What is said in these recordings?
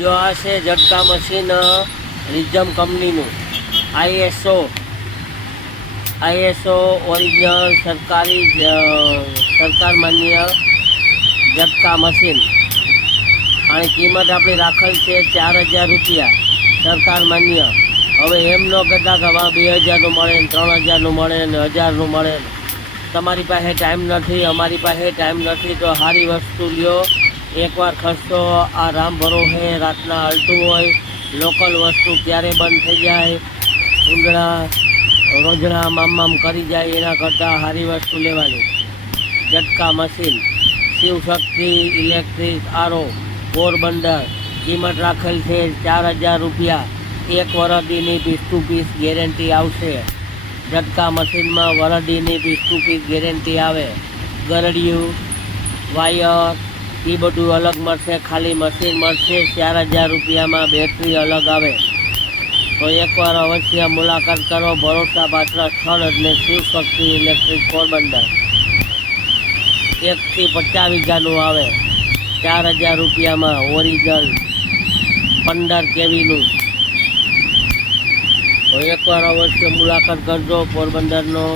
જો આ છે ઝટકા મશીન રિઝમ કંપનીનું આઈએસઓ ઓરિજિનલ સરકાર માન્ય ઝટકા મશીન. આની કિંમત આપણી રાખેલ છે 4000 રૂપિયા સરકાર માન્ય. હવે એમ ન કહેતા કે વા 2000નું મળે ને 3000નું મળે ને 1000નું મળે. તમારી પાસે ટાઈમ નથી, અમારી પાસે ટાઈમ નથી તો સારી વસ્તુ લ્યો. એકવાર ખર્ચો આ રામ ભરોસે રાતના હલતું હોય. લોકલ વસ્તુ ક્યારે બંધ થઈ જાય, ઊંઘણા રોજણા મામ કરી જાય એના કરતાં સારી વસ્તુ લેવાની. ઝટકા મશીન શિવશક્તિ ઇલેક્ટ્રિક આરો પોરબંદર. કિંમત રાખેલ છે 4000 રૂપિયા. 1 વરદીની પીસ ટુ પીસ ગેરંટી આવશે. ઝટકા મશીનમાં વરદીની પીસ ટુ પીસ ગેરંટી આવે. ગરડિયું વાયર એ બધું અલગ મળશે, ખાલી મશીન મળશે 4000 રૂપિયામાં. બેટરી અલગ આવે. તો એકવાર અવશ્ય મુલાકાત કરો. ભરોસાપાત્ર સ્થળ એટલે શિવશક્તિ ઇલેક્ટ્રિક પોરબંદર. 1 થી 50 વીઘાનું આવે 4000 રૂપિયામાં. ઓરિજિનલ 15 કેવીનું. તો એકવાર અવશ્ય મુલાકાત કરજો પોરબંદરનો.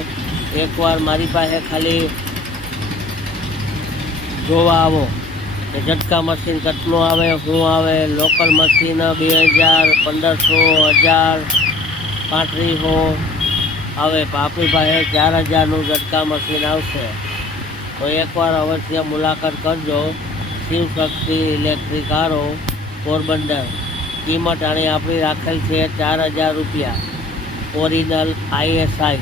એકવાર મારી પાસે ખાલી જોવા આવો કે ઝટકા મશીન કેટલું આવે, શું આવે. લોકલ મશીન 2000, 1500, 1000, 3500 આવે. આપણી પાસે 4000નું ઝટકા મશીન આવશે. તો એકવાર અવશ્ય મુલાકાત કરજો. શિવશક્તિ ઇલેક્ટ્રિક આરો પોરબંદર. કિંમત આની આપણી રાખેલ છે 4000 રૂપિયા. Original ISI